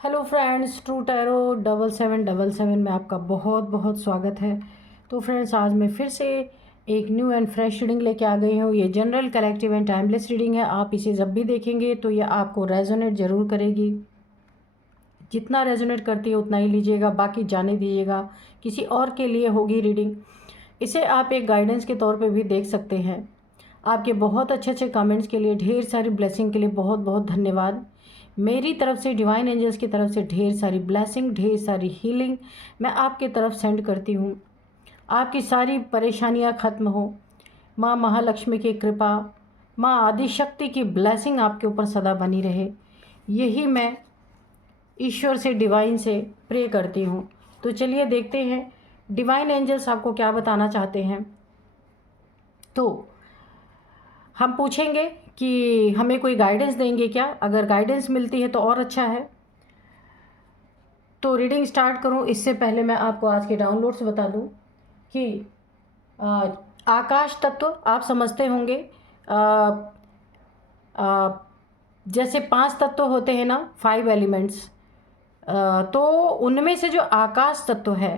Hello friends, true tarot 7777 में आपका बहुत बहुत स्वागत है। तो फ्रेंड्स, आज मैं फिर से एक न्यू एंड फ्रेश रीडिंग लेके आ गई हूँ। ये general, collective and timeless reading है। आप इसे जब भी देखेंगे तो ये आपको रेजोनेट ज़रूर करेगी। जितना रेजोनेट करती है उतना ही लीजिएगा, बाकी जाने दीजिएगा। किसी और के लिए होगी रीडिंग। इसे आप एक गाइडेंस के तौर पे भी देख सकते हैं। आपके बहुत अच्छे अच्छे कमेंट्स के लिए, ढेर सारी ब्लेसिंग के लिए बहुत बहुत धन्यवाद। मेरी तरफ से, डिवाइन एंजल्स की तरफ से ढेर सारी ब्लेसिंग, ढेर सारी हीलिंग मैं आपके तरफ सेंड करती हूँ। आपकी सारी परेशानियाँ ख़त्म हो। माँ महालक्ष्मी की कृपा, माँ आदिशक्ति की ब्लेसिंग आपके ऊपर सदा बनी रहे, यही मैं ईश्वर से, डिवाइन से प्रे करती हूँ। तो चलिए देखते हैं डिवाइन एंजल्स आपको क्या बताना चाहते हैं। तो हम पूछेंगे कि हमें कोई गाइडेंस देंगे क्या। अगर गाइडेंस मिलती है तो और अच्छा है। तो रीडिंग स्टार्ट करूं इससे पहले मैं आपको आज के डाउनलोड्स बता दूं कि आकाश तत्व आप समझते होंगे। जैसे 5 तत्व होते हैं ना, 5 एलिमेंट्स। तो उनमें से जो आकाश तत्व है,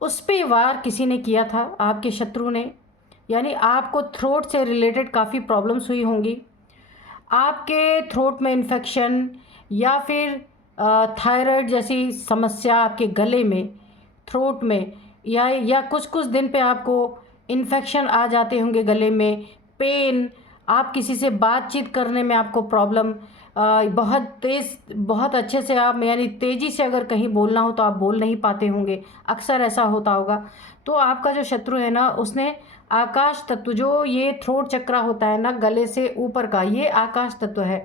उस पे वार किसी ने किया था, आपके शत्रु ने। यानी आपको थ्रोट से रिलेटेड काफ़ी प्रॉब्लम्स हुई होंगी। आपके थ्रोट में इन्फेक्शन या फिर थायराइड जैसी समस्या, आपके गले में, थ्रोट में, या कुछ कुछ दिन पे आपको इन्फेक्शन आ जाते होंगे गले में, पेन, आप किसी से बातचीत करने में आपको प्रॉब्लम, बहुत तेज़, बहुत अच्छे से आप, यानी तेज़ी से अगर कहीं बोलना हो तो आप बोल नहीं पाते होंगे, अक्सर ऐसा होता होगा। तो आपका जो शत्रु है ना, उसने आकाश तत्व, जो ये थ्रोट चक्रा होता है ना, गले से ऊपर का, ये आकाश तत्व है।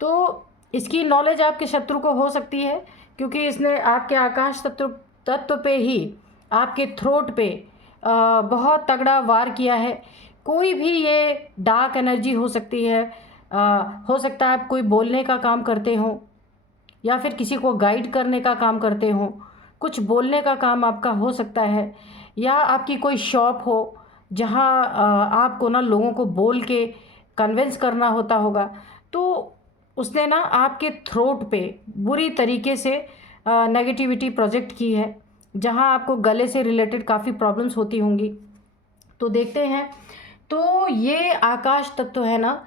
तो इसकी नॉलेज आपके शत्रु को हो सकती है, क्योंकि इसने आपके आकाश तत्व पे ही, आपके थ्रोट पे बहुत तगड़ा वार किया है। कोई भी ये डार्क एनर्जी हो सकती है। हो सकता है आप कोई बोलने का काम करते हो, या फिर किसी को गाइड करने का काम करते हो, कुछ बोलने का काम आपका हो सकता है, या आपकी कोई शॉप हो जहाँ आपको ना लोगों को बोल के कन्विंस करना होता होगा। तो उसने ना आपके थ्रोट पे बुरी तरीके से नेगेटिविटी प्रोजेक्ट की है, जहाँ आपको गले से रिलेटेड काफ़ी प्रॉब्लम्स होती होंगी। तो देखते हैं। तो ये आकाश तत्व है ना,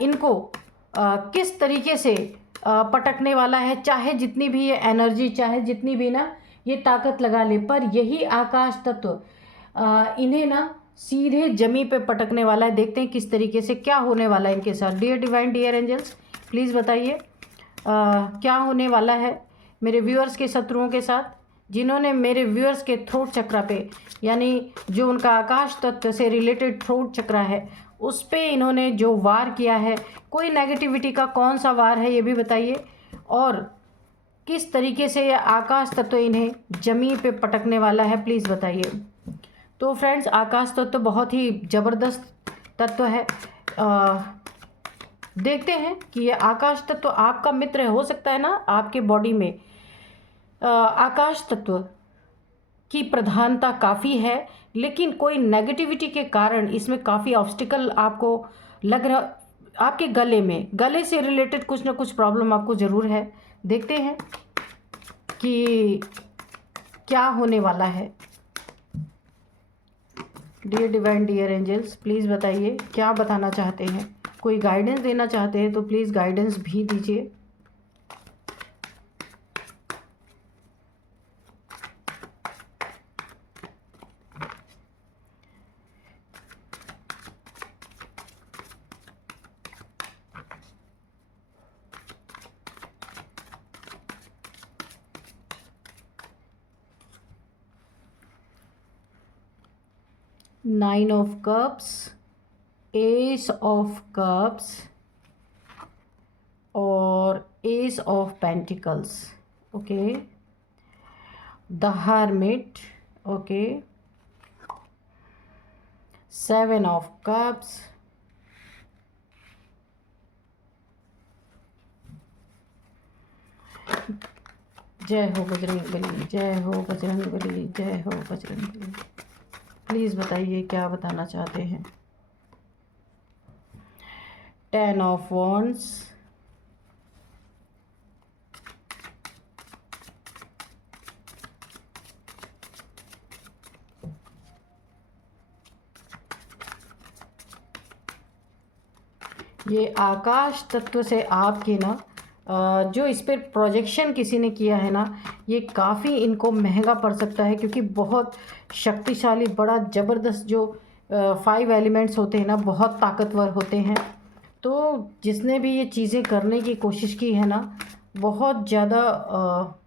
इनको किस तरीके से पटकने वाला है। चाहे जितनी भी ये एनर्जी, चाहे जितनी भी ना ये ताकत लगा ले, पर यही आकाश तत्व इन्हें ना सीधे जमी पे पटकने वाला है। देखते हैं किस तरीके से, क्या होने वाला है इनके साथ। Dear divine, dear angels, please बताइए क्या होने वाला है मेरे व्यूअर्स के शत्रुओं के साथ, जिन्होंने मेरे व्यूअर्स के थ्रोट चक्रा पे, यानी जो उनका आकाश तत्व से रिलेटेड थ्रोट चक्रा है, उस पे इन्होंने जो वार किया है। कोई नेगेटिविटी का कौन सा वार है ये भी बताइए, और किस तरीके से ये आकाश तत्व इन्हें जमीन पे पटकने वाला है, प्लीज़ बताइए। तो फ्रेंड्स, आकाश तत्व बहुत ही ज़बरदस्त तत्व है। देखते हैं कि ये आकाश तत्व आपका मित्र हो सकता है ना। आपके बॉडी में आकाश तत्व की प्रधानता काफ़ी है, लेकिन कोई नेगेटिविटी के कारण इसमें काफ़ी ऑब्स्टिकल आपको लग रहा। आपके गले में, गले से रिलेटेड कुछ ना कुछ प्रॉब्लम आपको ज़रूर है। देखते हैं कि क्या होने वाला है। Dear divine, dear angels, please बताइए क्या बताना चाहते हैं। कोई गाइडेंस देना चाहते हैं तो प्लीज़ गाइडेंस भी दीजिए। Nine of cups, ace of cups और ace of pentacles. Okay, the hermit. Okay, 7 of cups, जय हो बजरंगबली, जय हो बजरंगबली, जय हो बजरंगबली। प्लीज़ बताइए क्या बताना चाहते हैं। 10 ऑफ वॉन्ड्स, ये आकाश तत्व से आपके ना जो इस पर प्रोजेक्शन किसी ने किया है ना, ये काफ़ी इनको महंगा पड़ सकता है, क्योंकि बहुत शक्तिशाली बड़ा ज़बरदस्त जो 5 एलिमेंट्स होते हैं ना, बहुत ताकतवर होते हैं। तो जिसने भी ये चीज़ें करने की कोशिश की है ना, बहुत ज़्यादा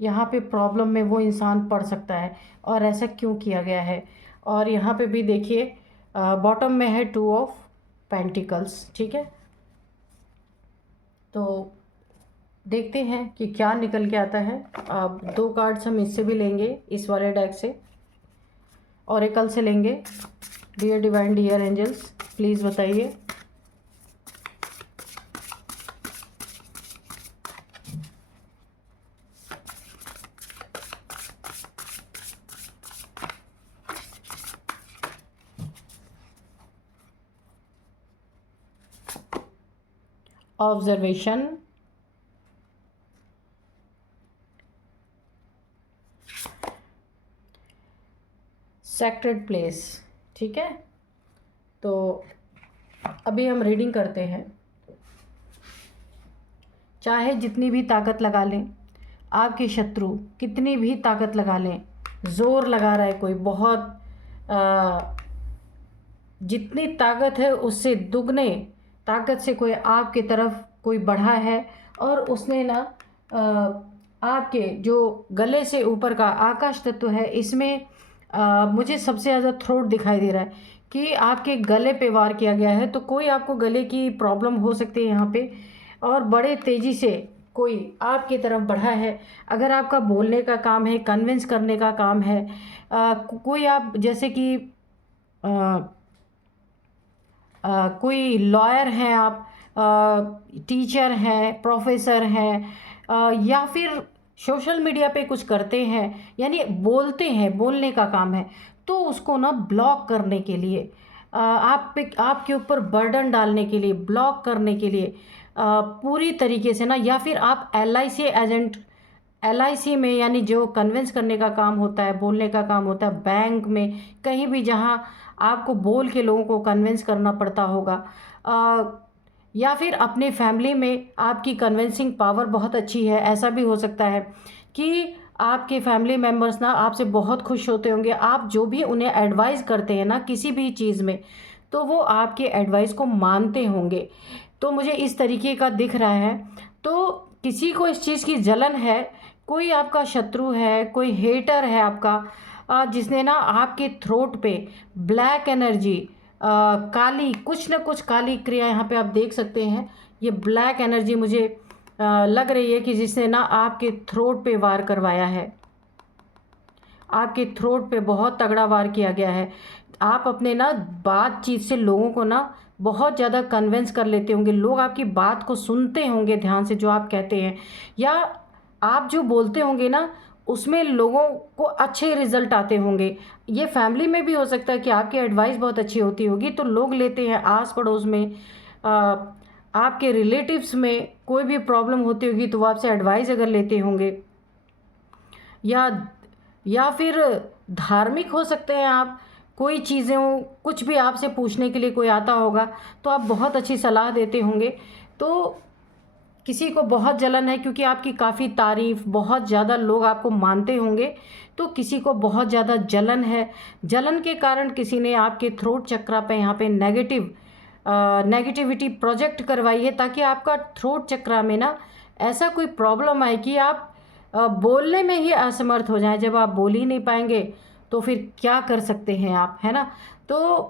यहाँ पे प्रॉब्लम में वो इंसान पड़ सकता है। और ऐसा क्यों किया गया है। और यहाँ पे भी देखिए बॉटम में है 2 ऑफ पेंटिकल्स, ठीक है। तो देखते हैं कि क्या निकल के आता है। अब 2 कार्ड्स हम इससे भी लेंगे, इस वाले डेक से, ओरेकल से लेंगे। Dear divine, dear angels, please बताइए। ऑब्जर्वेशन, सेक्रेड प्लेस, ठीक है। तो अभी हम रीडिंग करते हैं। चाहे जितनी भी ताकत लगा लें, आपके शत्रु कितनी भी ताकत लगा लें, ज़ोर लगा रहा है कोई बहुत, जितनी ताकत है उससे दुगने ताकत से कोई आपके तरफ कोई बढ़ा है, और उसने ना आपके जो गले से ऊपर का आकाश तत्व है, इसमें मुझे सबसे ज़्यादा थ्रोट दिखाई दे रहा है कि आपके गले पे वार किया गया है। तो कोई आपको गले की प्रॉब्लम हो सकती है यहाँ पे, और बड़े तेज़ी से कोई आपकी तरफ बढ़ा है। अगर आपका बोलने का काम है, कन्विंस करने का काम है, कोई आप जैसे कि कोई लॉयर हैं आप, टीचर हैं, प्रोफेसर हैं, या फिर सोशल मीडिया पे कुछ करते हैं, यानी बोलते हैं, बोलने का काम है, तो उसको ना ब्लॉक करने के लिए, आप पे आपके ऊपर बर्डन डालने के लिए, ब्लॉक करने के लिए पूरी तरीके से ना, या फिर आप LIC एजेंट, LIC में, यानी जो कन्विंस करने का काम होता है, बोलने का काम होता है, बैंक में, कहीं भी जहां आपको बोल के लोगों को कन्विंस करना पड़ता होगा, या फिर अपने फैमिली में आपकी कन्विंसिंग पावर बहुत अच्छी है। ऐसा भी हो सकता है कि आपके फैमिली मेम्बर्स ना आपसे बहुत खुश होते होंगे, आप जो भी उन्हें एडवाइस करते हैं ना किसी भी चीज़ में, तो वो आपके एडवाइस को मानते होंगे। तो मुझे इस तरीके का दिख रहा है। तो किसी को इस चीज़ की जलन है, कोई आपका शत्रु है, कोई हेटर है आपका, जिसने ना आपके थ्रोट पे ब्लैक एनर्जी, काली, कुछ ना कुछ काली क्रिया यहाँ पे आप देख सकते हैं। ये ब्लैक एनर्जी मुझे लग रही है कि जिसने ना आपके थ्रोट पे वार करवाया है, आपके थ्रोट पे बहुत तगड़ा वार किया गया है। आप अपने ना बातचीत से लोगों को ना बहुत ज़्यादा कन्विंस कर लेते होंगे, लोग आपकी बात को सुनते होंगे ध्यान से जो आप कहते हैं, या आप जो बोलते होंगे ना उसमें लोगों को अच्छे रिजल्ट आते होंगे। ये फैमिली में भी हो सकता है कि आपकी एडवाइस बहुत अच्छी होती होगी, तो लोग लेते हैं। आस पड़ोस में, आपके रिलेटिव्स में कोई भी प्रॉब्लम होती होगी तो वो आपसे एडवाइस अगर लेते होंगे, या फिर धार्मिक हो सकते हैं आप, कोई चीज़ें कुछ भी आपसे पूछने के लिए कोई आता होगा तो आप बहुत अच्छी सलाह देते होंगे। तो किसी को बहुत जलन है क्योंकि आपकी काफ़ी तारीफ़, बहुत ज़्यादा लोग आपको मानते होंगे, तो किसी को बहुत ज़्यादा जलन है। जलन के कारण किसी ने आपके थ्रोट चक्रा पे यहाँ पे नेगेटिविटी प्रोजेक्ट करवाई है, ताकि आपका थ्रोट चक्रा में ना ऐसा कोई प्रॉब्लम आए कि आप बोलने में ही असमर्थ हो जाएं। जब आप बोल ही नहीं पाएंगे तो फिर क्या कर सकते हैं आप, है ना। तो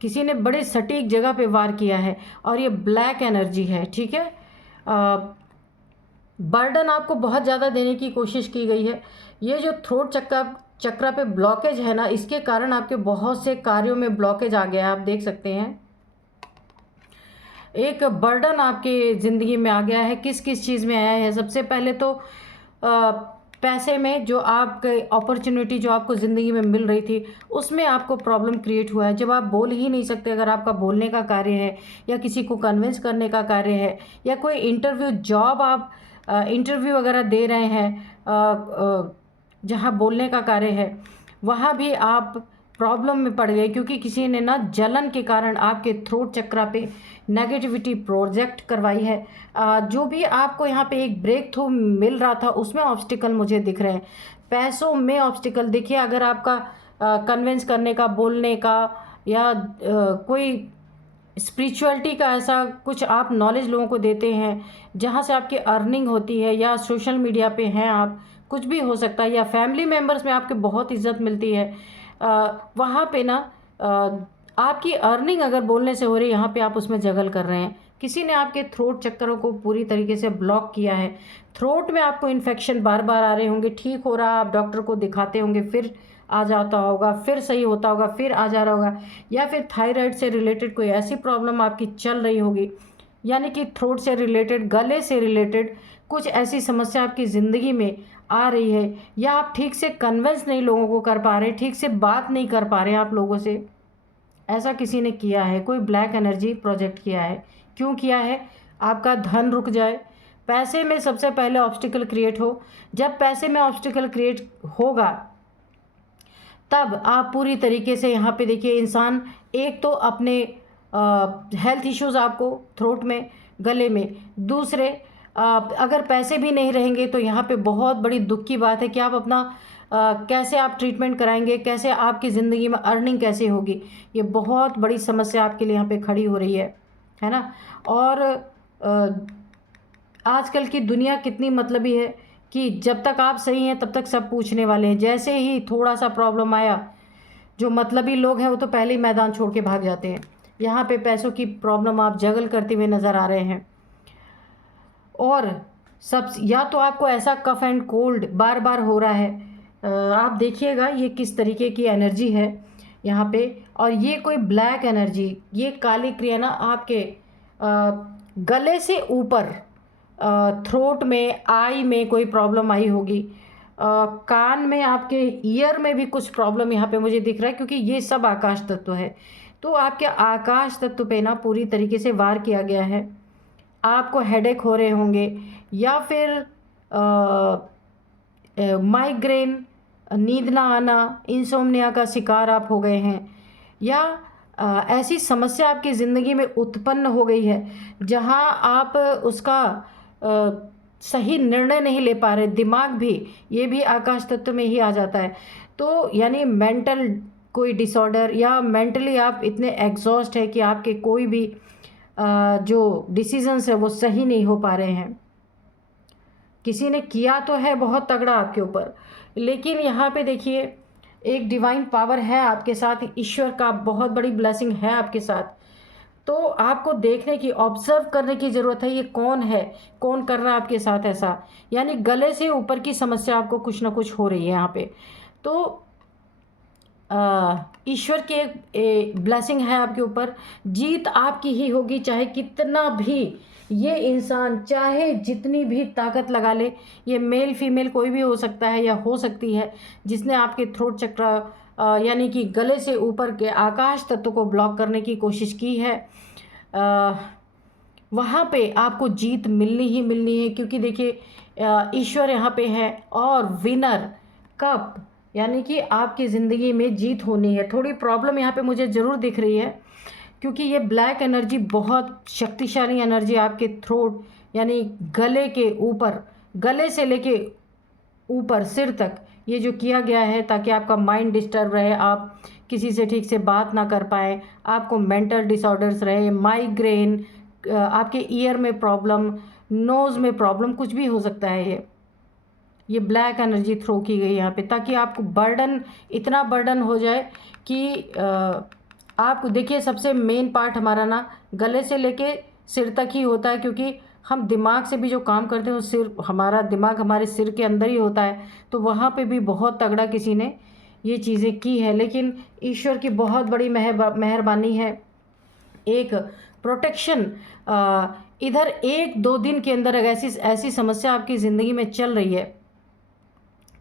किसी ने बड़े सटीक जगह पे वार किया है, और ये ब्लैक एनर्जी है, ठीक है। बर्डन आपको बहुत ज़्यादा देने की कोशिश की गई है। ये जो थ्रोट चक्रा पे ब्लॉकेज है ना, इसके कारण आपके बहुत से कार्यों में ब्लॉकेज आ गया है। आप देख सकते हैं एक बर्डन आपके ज़िंदगी में आ गया है। किस किस चीज़ में आया है? सबसे पहले तो पैसे में, जो आपके अपॉर्चुनिटी जो आपको ज़िंदगी में मिल रही थी उसमें आपको प्रॉब्लम क्रिएट हुआ है। जब आप बोल ही नहीं सकते, अगर आपका बोलने का कार्य है या किसी को कन्विंस करने का कार्य है, या कोई इंटरव्यू जॉब आप इंटरव्यू वगैरह दे रहे हैं, जहाँ बोलने का कार्य है, वहाँ भी आप प्रॉब्लम में पड़ गए, क्योंकि किसी ने ना जलन के कारण आपके थ्रोट चक्रा पे नेगेटिविटी प्रोजेक्ट करवाई है। जो भी आपको यहाँ पे एक ब्रेक थ्रू मिल रहा था उसमें ऑब्स्टिकल मुझे दिख रहे हैं। पैसों में ऑब्स्टिकल देखिए, अगर आपका कन्विंस करने का, बोलने का, या कोई स्पिरिचुअलिटी का ऐसा कुछ आप नॉलेज लोगों को देते हैं जहाँ से आपकी अर्निंग होती है, या सोशल मीडिया पे हैं आप, कुछ भी हो सकता है, या फैमिली मेम्बर्स में आपके बहुत इज्जत मिलती है, वहाँ पे ना आपकी अर्निंग अगर बोलने से हो रही है, यहाँ पे आप उसमें जगल कर रहे हैं। किसी ने आपके थ्रोट चक्करों को पूरी तरीके से ब्लॉक किया है। थ्रोट में आपको इन्फेक्शन बार बार आ रहे होंगे, ठीक हो रहा, आप डॉक्टर को दिखाते होंगे, फिर आ जाता होगा, फिर सही होता होगा, फिर आ जा रहा होगा, या फिर थायराइड से रिलेटेड कोई ऐसी प्रॉब्लम आपकी चल रही होगी, यानी कि थ्रोट से रिलेटेड, गले से रिलेटेड कुछ ऐसी समस्या आपकी ज़िंदगी में आ रही है, या आप ठीक से कन्विंस नहीं लोगों को कर पा रहे, ठीक से बात नहीं कर पा रहे आप लोगों से। ऐसा किसी ने किया है, कोई ब्लैक एनर्जी प्रोजेक्ट किया है। क्यों किया है? आपका धन रुक जाए, पैसे में सबसे पहले ऑब्स्टिकल क्रिएट हो। जब पैसे में ऑब्स्टिकल क्रिएट होगा तब आप पूरी तरीके से यहाँ पे देखिए, इंसान एक तो अपने हेल्थ इश्यूज़ आपको थ्रोट में, गले में, दूसरे अगर पैसे भी नहीं रहेंगे तो यहाँ पे बहुत बड़ी दुख की बात है कि आप अपना कैसे आप ट्रीटमेंट कराएंगे, कैसे आपकी ज़िंदगी में अर्निंग कैसे होगी। ये बहुत बड़ी समस्या आपके लिए यहाँ पे खड़ी हो रही है ना। और आजकल की दुनिया कितनी मतलबी है कि जब तक आप सही हैं तब तक सब पूछने वाले हैं। जैसे ही थोड़ा सा प्रॉब्लम आया, जो मतलबी लोग हैं वो तो पहले ही मैदान छोड़ के भाग जाते हैं। यहाँ पे पैसों की प्रॉब्लम आप जगल करते हुए नज़र आ रहे हैं। और सब, या तो आपको ऐसा कफ एंड कोल्ड बार बार हो रहा है, आप देखिएगा ये किस तरीके की एनर्जी है यहाँ पे। और ये कोई ब्लैक एनर्जी, ये काली क्रिया ना आपके गले से ऊपर, थ्रोट में, आई में कोई प्रॉब्लम आई होगी, कान में, आपके ईयर में भी कुछ प्रॉब्लम यहाँ पे मुझे दिख रहा है, क्योंकि ये सब आकाश तत्व है। तो आपके आकाश तत्व पे ना पूरी तरीके से वार किया गया है। आपको हेडेक हो रहे होंगे, या फिर माइग्रेन, नींद ना आना, इंसोम्निया का शिकार आप हो गए हैं, या ऐसी समस्या आपकी ज़िंदगी में उत्पन्न हो गई है जहां आप उसका सही निर्णय नहीं ले पा रहे। दिमाग भी, ये भी आकाश तत्व में ही आ जाता है। तो यानी मेंटल कोई डिसऑर्डर, या मेंटली आप इतने एग्जॉस्ट है कि आपके कोई भी जो डिसीजंस है वो सही नहीं हो पा रहे हैं। किसी ने किया तो है बहुत तगड़ा आपके ऊपर, लेकिन यहाँ पे देखिए एक डिवाइन पावर है आपके साथ, ईश्वर का बहुत बड़ी ब्लेसिंग है आपके साथ। तो आपको देखने की, ऑब्जर्व करने की ज़रूरत है, ये कौन है, कौन कर रहा है आपके साथ ऐसा। यानी गले से ऊपर की समस्या आपको कुछ ना कुछ हो रही है यहाँ पे। तो ईश्वर की एक ब्लेसिंग है आपके ऊपर। जीत आपकी ही होगी, चाहे कितना भी ये इंसान, चाहे जितनी भी ताकत लगा ले, ये मेल फीमेल कोई भी हो सकता है या हो सकती है, जिसने आपके थ्रोट चक्र यानी कि गले से ऊपर के आकाश तत्व को ब्लॉक करने की कोशिश की है, वहाँ पे आपको जीत मिलनी ही मिलनी है। क्योंकि देखिए ईश्वर यहाँ पे है, और विनर कप, यानी कि आपकी ज़िंदगी में जीत होनी है। थोड़ी प्रॉब्लम यहाँ पे मुझे ज़रूर दिख रही है, क्योंकि ये ब्लैक एनर्जी बहुत शक्तिशाली एनर्जी आपके थ्रोट यानी गले के ऊपर, गले से लेके ऊपर सिर तक ये जो किया गया है, ताकि आपका माइंड डिस्टर्ब रहे, आप किसी से ठीक से बात ना कर पाएँ, आपको मेंटल डिसऑर्डर्स रहे, माइग्रेन, आपके ईयर में प्रॉब्लम, नोज़ में प्रॉब्लम, कुछ भी हो सकता है। ये ब्लैक एनर्जी थ्रो की गई यहाँ पे, ताकि आपको बर्डन, इतना बर्डन हो जाए कि आप देखिए सबसे मेन पार्ट हमारा ना गले से लेके सिर तक ही होता है, क्योंकि हम दिमाग से भी जो काम करते हैं वो सिर, हमारा दिमाग हमारे सिर के अंदर ही होता है। तो वहाँ पे भी बहुत तगड़ा किसी ने ये चीज़ें की है, लेकिन ईश्वर की बहुत बड़ी मेहरबानी है, एक प्रोटेक्शन। इधर 1-2 दिन के अंदर अगर ऐसी समस्या आपकी ज़िंदगी में चल रही है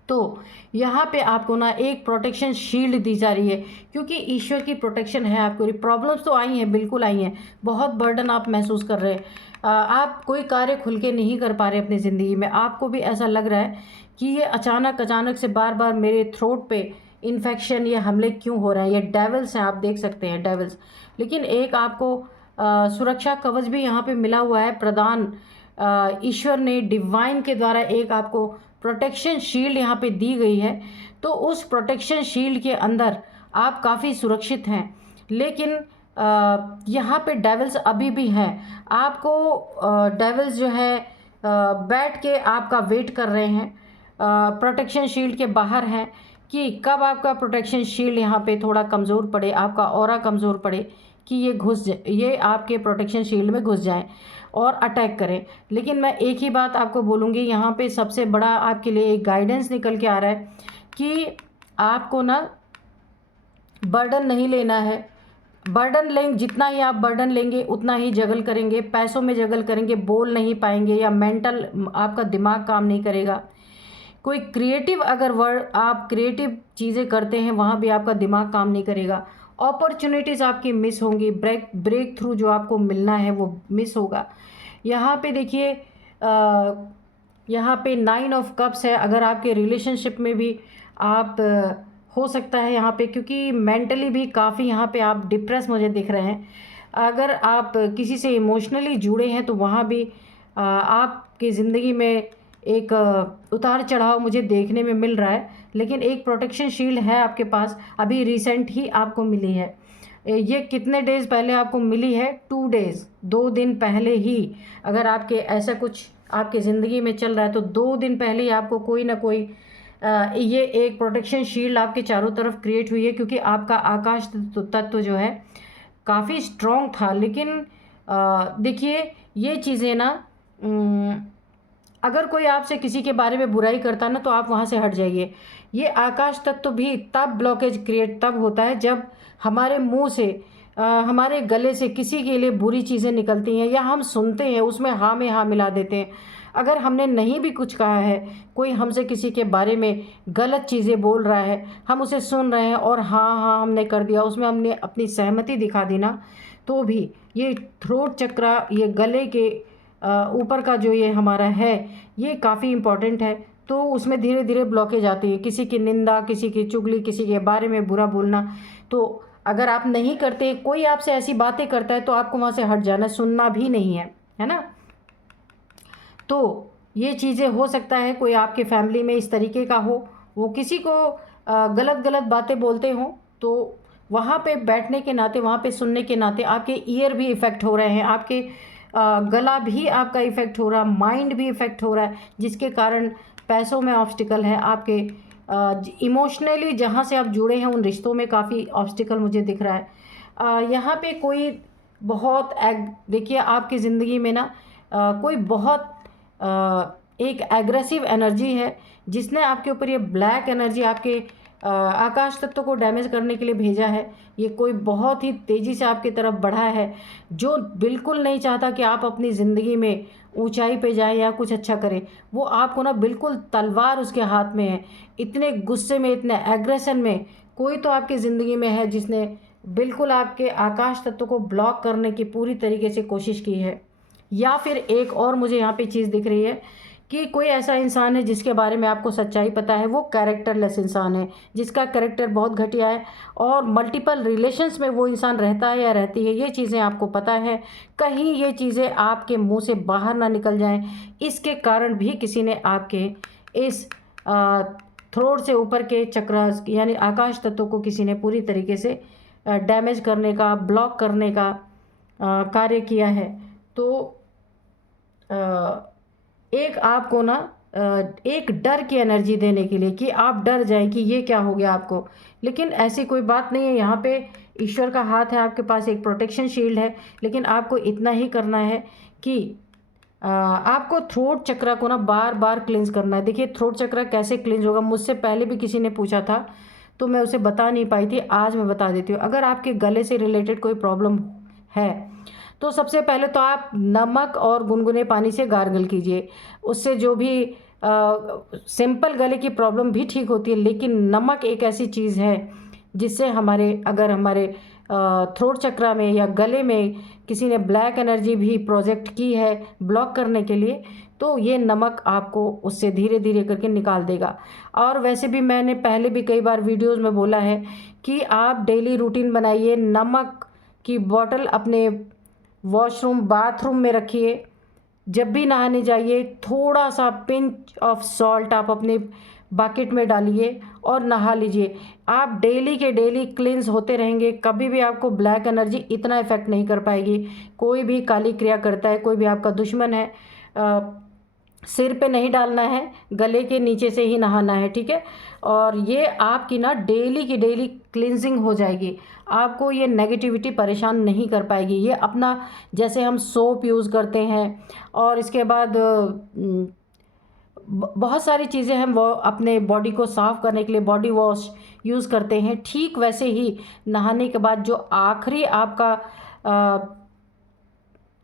तो यहाँ पे आपको ना एक प्रोटेक्शन शील्ड दी जा रही है, क्योंकि ईश्वर की प्रोटेक्शन है आपको। प्रॉब्लम्स तो आई हैं, बिल्कुल आई हैं, बहुत बर्डन आप महसूस कर रहे हैं, आप कोई कार्य खुल के नहीं कर पा रहे अपनी ज़िंदगी में। आपको भी ऐसा लग रहा है कि ये अचानक से बार बार मेरे थ्रोट पे इन्फेक्शन, ये हमले क्यों हो रहे हैं, ये डेविल्स हैं, आप देख सकते हैं डेविल्स। लेकिन एक आपको सुरक्षा कवच भी यहाँ पे मिला हुआ है, प्रदान ईश्वर ने डिवाइन के द्वारा एक आपको प्रोटेक्शन शील्ड यहाँ पे दी गई है। तो उस प्रोटेक्शन शील्ड के अंदर आप काफ़ी सुरक्षित हैं। लेकिन यहाँ पे डेविल्स अभी भी हैं। आपको डेविल्स जो है बैठ के आपका वेट कर रहे हैं, प्रोटेक्शन शील्ड के बाहर हैं कि कब आपका प्रोटेक्शन शील्ड यहाँ पे थोड़ा कमज़ोर पड़े, आपका ऑरा कमज़ोर पड़े कि ये आपके प्रोटेक्शन शील्ड में घुस जाएं और अटैक करें। लेकिन मैं एक ही बात आपको बोलूँगी, यहाँ पे सबसे बड़ा आपके लिए एक गाइडेंस निकल के आ रहा है कि आपको ना बर्डन नहीं लेना है। बर्डन लेंगे, जितना ही आप बर्डन लेंगे उतना ही जगल करेंगे, पैसों में जगल करेंगे, बोल नहीं पाएंगे, या मेंटल आपका दिमाग काम नहीं करेगा। कोई क्रिएटिव अगर वर्ड आप क्रिएटिव चीज़ें करते हैं वहाँ भी आपका दिमाग काम नहीं करेगा। अपॉर्चुनिटीज़ आपकी मिस होंगी, ब्रेक थ्रू जो आपको मिलना है वो मिस होगा। यहाँ पे देखिए यहाँ पे 9 ऑफ कप्स है। अगर आपके रिलेशनशिप में भी आप हो सकता है यहाँ पे, क्योंकि मेंटली भी काफ़ी यहाँ पे आप डिप्रेस मुझे दिख रहे हैं। अगर आप किसी से इमोशनली जुड़े हैं तो वहाँ भी आपकी ज़िंदगी में एक उतार चढ़ाव मुझे देखने में मिल रहा है। लेकिन एक प्रोटेक्शन शील्ड है आपके पास, अभी रिसेंट ही आपको मिली है। ये कितने डेज़ पहले आपको मिली है? 2 डेज़, 2 दिन पहले ही। अगर आपके ऐसा कुछ आपकी ज़िंदगी में चल रहा है तो 2 दिन पहले ही आपको कोई ना कोई ये एक प्रोटेक्शन शील्ड आपके चारों तरफ क्रिएट हुई है, क्योंकि आपका आकाश तत्व जो है काफ़ी स्ट्रॉन्ग था। लेकिन देखिए ये चीज़ें ना, अगर कोई आपसे किसी के बारे में बुराई करता है ना तो आप वहाँ से हट जाइए। ये आकाश तत्व भी तब ब्लॉकेज क्रिएट तब होता है जब हमारे मुंह से हमारे गले से किसी के लिए बुरी चीज़ें निकलती हैं, या हम सुनते हैं उसमें हाँ में हाँ मिला देते हैं। अगर हमने नहीं भी कुछ कहा है, कोई हमसे किसी के बारे में गलत चीज़ें बोल रहा है, हम उसे सुन रहे हैं और हाँ हाँ हमने कर दिया, उसमें हमने अपनी सहमति दिखा दी ना, तो भी ये थ्रोट चक्र, ये गले के ऊपर का जो ये हमारा है, ये काफ़ी इम्पॉर्टेंट है। तो उसमें धीरे धीरे ब्लॉकेज आती है, किसी की निंदा, किसी की चुगली, किसी के बारे में बुरा बोलना। तो अगर आप नहीं करते, कोई आपसे ऐसी बातें करता है तो आपको वहाँ से हट जाना, सुनना भी नहीं है ना। तो ये चीज़ें हो सकता है कोई आपके फैमिली में इस तरीके का हो, वो किसी को गलत गलत बातें बोलते हों, तो वहाँ पे बैठने के नाते, वहाँ पे सुनने के नाते आपके ईयर भी इफ़ेक्ट हो रहे हैं, आपके गला भी आपका इफ़ेक्ट हो रहा है, माइंड भी इफ़ेक्ट हो रहा है, जिसके कारण पैसों में ऑब्स्टिकल है, आपके इमोशनली जहाँ से आप जुड़े हैं उन रिश्तों में काफ़ी ऑब्स्टिकल मुझे दिख रहा है। यहाँ पे कोई बहुत देखिए आपकी ज़िंदगी में ना कोई बहुत एक एग्रेसिव एनर्जी है जिसने आपके ऊपर ये ब्लैक एनर्जी आपके आकाश तत्व को डैमेज करने के लिए भेजा है। ये कोई बहुत ही तेज़ी से आपकी तरफ बढ़ा है, जो बिल्कुल नहीं चाहता कि आप अपनी ज़िंदगी में ऊंचाई पे जाएं या कुछ अच्छा करें। वो आपको ना बिल्कुल तलवार उसके हाथ में है, इतने गुस्से में, इतने एग्रेशन में कोई तो आपकी ज़िंदगी में है जिसने बिल्कुल आपके आकाश तत्व को ब्लॉक करने की पूरी तरीके से कोशिश की है। या फिर एक और मुझे यहाँ पे चीज़ दिख रही है कि कोई ऐसा इंसान है जिसके बारे में आपको सच्चाई पता है, वो कैरेक्टरलेस इंसान है, जिसका कैरेक्टर बहुत घटिया है और मल्टीपल रिलेशंस में वो इंसान रहता है या रहती है, ये चीज़ें आपको पता है। कहीं ये चीज़ें आपके मुंह से बाहर ना निकल जाएं, इसके कारण भी किसी ने आपके इस थ्रोट से ऊपर के चक्र यानी आकाश तत्व को किसी ने पूरी तरीके से डैमेज करने का, ब्लॉक करने का कार्य किया है। तो एक आपको ना एक डर की एनर्जी देने के लिए कि आप डर जाएं कि ये क्या हो गया आपको, लेकिन ऐसी कोई बात नहीं है। यहाँ पे ईश्वर का हाथ है, आपके पास एक प्रोटेक्शन शील्ड है। लेकिन आपको इतना ही करना है कि आपको थ्रोट चक्र को ना बार बार क्लींस करना है। देखिए थ्रोट चक्र कैसे क्लींस होगा, मुझसे पहले भी किसी ने पूछा था तो मैं उसे बता नहीं पाई थी, आज मैं बता देती हूँ। अगर आपके गले से रिलेटेड कोई प्रॉब्लम है तो सबसे पहले तो आप नमक और गुनगुने पानी से गार्गल कीजिए, उससे जो भी सिंपल गले की प्रॉब्लम भी ठीक होती है। लेकिन नमक एक ऐसी चीज़ है जिससे अगर हमारे थ्रोट चक्रा में या गले में किसी ने ब्लैक एनर्जी भी प्रोजेक्ट की है ब्लॉक करने के लिए, तो ये नमक आपको उससे धीरे धीरे करके निकाल देगा। और वैसे भी मैंने पहले भी कई बार वीडियोस में बोला है कि आप डेली रूटीन बनाइए, नमक की बॉटल अपने वॉशरूम बाथरूम में रखिए, जब भी नहाने जाइए थोड़ा सा पिंच ऑफ सॉल्ट आप अपने बकेट में डालिए और नहा लीजिए। आप डेली के डेली क्लींस होते रहेंगे, कभी भी आपको ब्लैक एनर्जी इतना इफेक्ट नहीं कर पाएगी। कोई भी काली क्रिया करता है, कोई भी आपका दुश्मन है, सिर पे नहीं डालना है, गले के नीचे से ही नहाना है, ठीक है। और ये आपकी ना डेली की डेली क्लींजिंग हो जाएगी, आपको ये नेगेटिविटी परेशान नहीं कर पाएगी। ये अपना जैसे हम सोप यूज़ करते हैं और इसके बाद बहुत सारी चीज़ें हम वो अपने बॉडी को साफ़ करने के लिए बॉडी वॉश यूज़ करते हैं, ठीक वैसे ही नहाने के बाद जो आखिरी आपका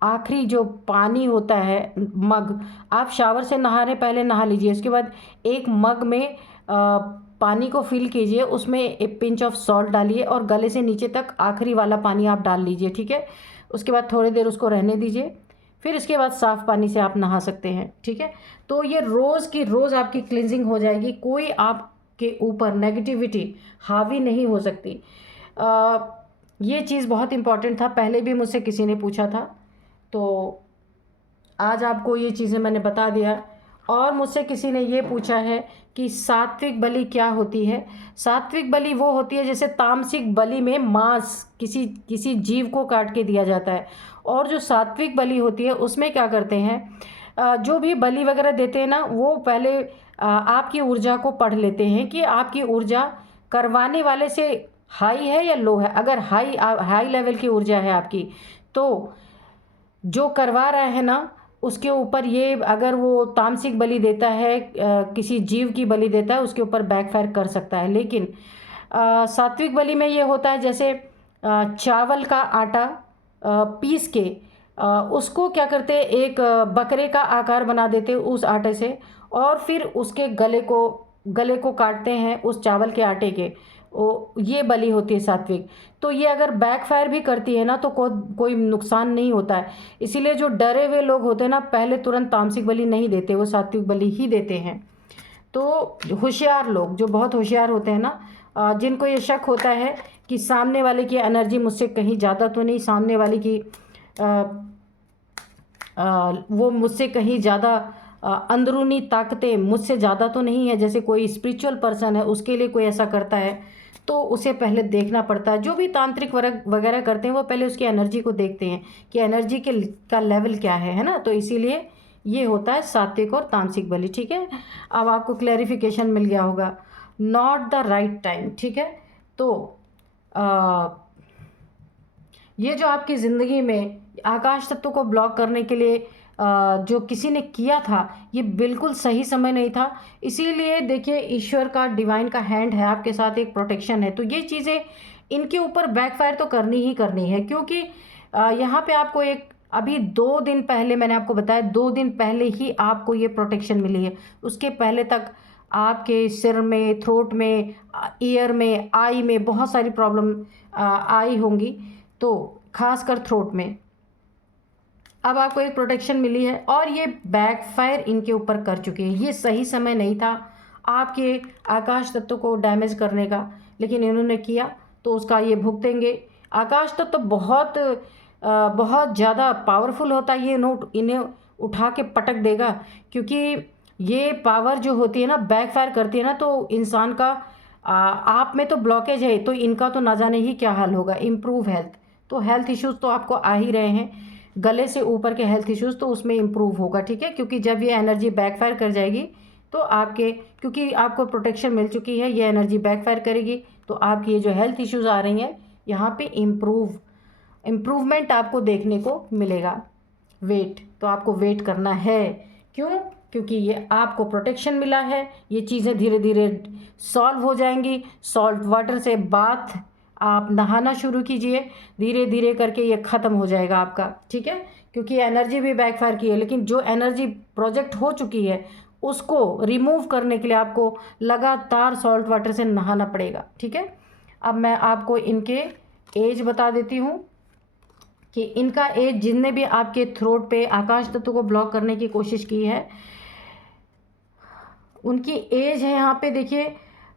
आखिरी जो पानी होता है मग, आप शावर से नहाने पहले नहा लीजिए, उसके बाद एक मग में पानी को फिल कीजिए, उसमें एक पिंच ऑफ सॉल्ट डालिए और गले से नीचे तक आखिरी वाला पानी आप डाल लीजिए, ठीक है। उसके बाद थोड़ी देर उसको रहने दीजिए, फिर इसके बाद साफ़ पानी से आप नहा सकते हैं, ठीक है। तो ये रोज़ की रोज़ आपकी क्लिनजिंग हो जाएगी, कोई आपके ऊपर नेगेटिविटी हावी नहीं हो सकती। ये चीज़ बहुत इम्पॉर्टेंट था, पहले भी मुझसे किसी ने पूछा था, तो आज आपको ये चीज़ें मैंने बता दिया। और मुझसे किसी ने ये पूछा है कि सात्विक बलि क्या होती है। सात्विक बलि वो होती है जैसे तामसिक बलि में मांस किसी जीव को काट के दिया जाता है, और जो सात्विक बलि होती है उसमें क्या करते हैं, जो भी बलि वगैरह देते हैं ना, वो पहले आपकी ऊर्जा को पढ़ लेते हैं कि आपकी ऊर्जा करवाने वाले से हाई है या लो है। अगर हाई लेवल की ऊर्जा है आपकी, तो जो करवा रहा है ना उसके ऊपर ये, अगर वो तामसिक बलि देता है, किसी जीव की बलि देता है, उसके ऊपर बैकफायर कर सकता है। लेकिन सात्विक बलि में ये होता है जैसे चावल का आटा पीस के उसको क्या करते हैं, एक बकरे का आकार बना देते हैं उस आटे से, और फिर उसके गले को काटते हैं उस चावल के आटे के, ये बलि होती है सात्विक। तो ये अगर बैकफायर भी करती है ना तो कोई नुकसान नहीं होता है। इसीलिए जो डरे हुए लोग होते हैं ना, पहले तुरंत तामसिक बलि नहीं देते, वो सात्विक बलि ही देते हैं। तो होशियार लोग जो बहुत होशियार होते हैं ना, जिनको ये शक होता है कि सामने वाले की एनर्जी मुझसे कहीं ज़्यादा तो नहीं, सामने वाले की वो मुझसे कहीं ज़्यादा अंदरूनी ताकतें मुझसे ज़्यादा तो नहीं है, जैसे कोई स्पिरिचुअल पर्सन है उसके लिए कोई ऐसा करता है, तो उसे पहले देखना पड़ता है। जो भी तांत्रिक वगैरह करते हैं वो पहले उसकी एनर्जी को देखते हैं कि एनर्जी का लेवल क्या है ना। तो इसीलिए ये होता है सात्विक और तामसिक बलि, ठीक है। अब आपको क्लैरिफिकेशन मिल गया होगा। नॉट द राइट टाइम, ठीक है। तो ये जो आपकी ज़िंदगी में आकाश तत्व को ब्लॉक करने के लिए जो किसी ने किया था, ये बिल्कुल सही समय नहीं था। इसीलिए देखिए, ईश्वर का डिवाइन का हैंड है आपके साथ, एक प्रोटेक्शन है। तो ये चीज़ें इनके ऊपर बैकफायर तो करनी ही करनी है, क्योंकि यहाँ पे आपको एक अभी 2 दिन पहले मैंने आपको बताया, 2 दिन पहले ही आपको ये प्रोटेक्शन मिली है। उसके पहले तक आपके सिर में, थ्रोट में, ईयर में, आई में बहुत सारी प्रॉब्लम आई होंगी, तो खासकर थ्रोट में। अब आपको एक प्रोटेक्शन मिली है और ये बैकफायर इनके ऊपर कर चुके हैं। ये सही समय नहीं था आपके आकाश तत्व को डैमेज करने का, लेकिन इन्होंने किया तो उसका ये भुगतेंगे। आकाश तत्व बहुत ज़्यादा पावरफुल होता है, ये इन्हें उठा के पटक देगा, क्योंकि ये पावर जो होती है ना बैकफायर करती है ना, तो इंसान का आप में तो ब्लॉकेज है, तो इनका तो ना जाने ही क्या हाल होगा। इम्प्रूव हेल्थ, तो हेल्थ इश्यूज़ तो आपको आ ही रहे हैं, गले से ऊपर के हेल्थ इश्यूज़ तो उसमें इम्प्रूव होगा, ठीक है। क्योंकि जब ये एनर्जी बैकफायर कर जाएगी तो क्योंकि आपको प्रोटेक्शन मिल चुकी है, ये एनर्जी बैकफायर करेगी, तो आपकी ये जो हेल्थ इश्यूज़ आ रही हैं यहाँ पे इम्प्रूवमेंट आपको देखने को मिलेगा। तो आपको वेट करना है। क्यों? क्योंकि ये आपको प्रोटेक्शन मिला है, ये चीज़ें धीरे धीरे सॉल्व हो जाएंगी। सॉल्ट वाटर से बाथ आप नहाना शुरू कीजिए, धीरे धीरे करके ये ख़त्म हो जाएगा आपका, ठीक है। क्योंकि एनर्जी भी बैकफायर की है, लेकिन जो एनर्जी प्रोजेक्ट हो चुकी है उसको रिमूव करने के लिए आपको लगातार सॉल्ट वाटर से नहाना पड़ेगा, ठीक है। अब मैं आपको इनके एज बता देती हूँ कि इनका एज, जिनने भी आपके थ्रोट पे आकाश तत्व को ब्लॉक करने की कोशिश की है, उनकी एज है यहाँ पे देखिए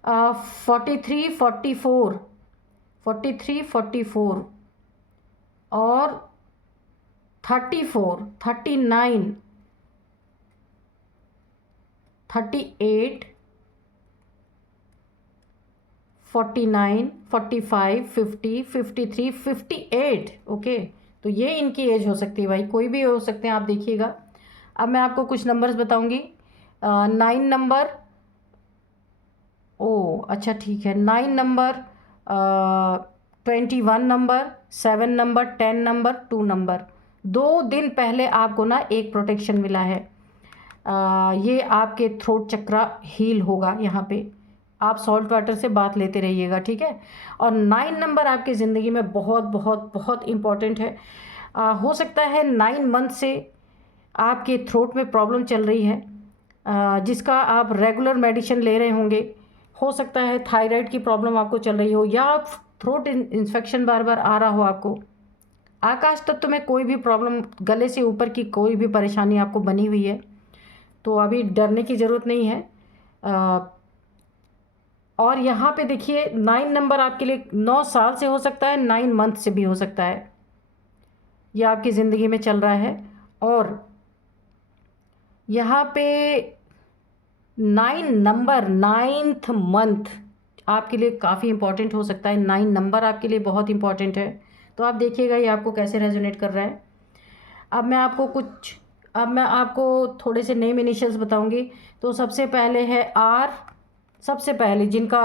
43, 44, 43, 44 और 34, 39, 38, 49, 45, 50, 53, 58। ओके, तो ये इनकी एज हो सकती है भाई, कोई भी हो सकते हैं, आप देखिएगा। अब मैं आपको कुछ नंबर्स बताऊंगी। 9 नंबर, ओ अच्छा ठीक है, 9 number, 21 number, 7 number, 10 number, 2 number. 2 दिन पहले आपको ना एक प्रोटेक्शन मिला है। ये आपके थ्रोट चक्रा हील होगा यहाँ पे। आप सॉल्ट वाटर से बात लेते रहिएगा, ठीक है। और 9 नंबर आपकी ज़िंदगी में बहुत बहुत बहुत इम्पॉर्टेंट है। हो सकता है 9 मंथ से आपके थ्रोट में प्रॉब्लम चल रही है, जिसका आप रेगुलर मेडिसिन ले रहे होंगे। हो सकता है थायराइड की प्रॉब्लम आपको चल रही हो, या थ्रोट इन्फेक्शन बार बार आ रहा हो आपको। आकाश तत्व में कोई भी प्रॉब्लम, गले से ऊपर की कोई भी परेशानी आपको बनी हुई है, तो अभी डरने की ज़रूरत नहीं है। और यहाँ पे देखिए 9 नंबर आपके लिए 9 साल से हो सकता है, 9 मंथ से भी हो सकता है, यह आपकी ज़िंदगी में चल रहा है। और यहाँ पे 9 नंबर 9th मंथ आपके लिए काफ़ी इंपॉर्टेंट हो सकता है। 9 नंबर आपके लिए बहुत इंपॉर्टेंट है, तो आप देखिएगा ये आपको कैसे रेजोनेट कर रहा है। अब मैं आपको थोड़े से नेम इनिशियल्स बताऊंगी। तो सबसे पहले है आर, सबसे पहले जिनका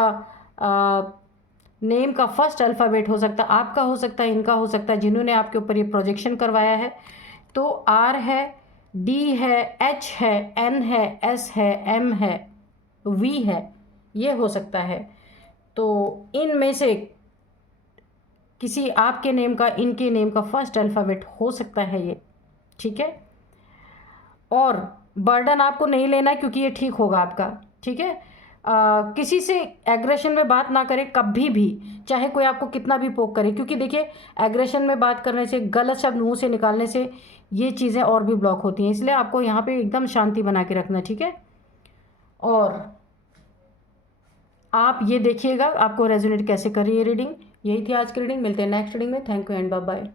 नेम का फर्स्ट अल्फ़ाबेट हो सकता है आपका, हो सकता है इनका, हो सकता है जिन्होंने आपके ऊपर ये प्रोजेक्शन करवाया है। तो आर है, डी है, एच है, एन है, एस है, एम है, वी है, ये हो सकता है। तो इनमें से किसी आपके नेम का, इनके नेम का फर्स्ट अल्फ़ाबेट हो सकता है ये, ठीक है। और बर्डन आपको नहीं लेना है, क्योंकि ये ठीक होगा आपका, ठीक है। किसी से एग्रेशन में बात ना करें कभी भी, चाहे कोई आपको कितना भी पोक करे, क्योंकि देखिए एग्रेशन में बात करने से, गलत शब्द मुंह से निकालने से ये चीज़ें और भी ब्लॉक होती हैं। इसलिए आपको यहाँ पे एकदम शांति बना के रखना, ठीक है। और आप ये देखिएगा आपको रेजोनेट कैसे कर रही है रीडिंग। यही थी आज की रीडिंग, मिलते हैं नेक्स्ट रीडिंग में। Thank you and bye bye.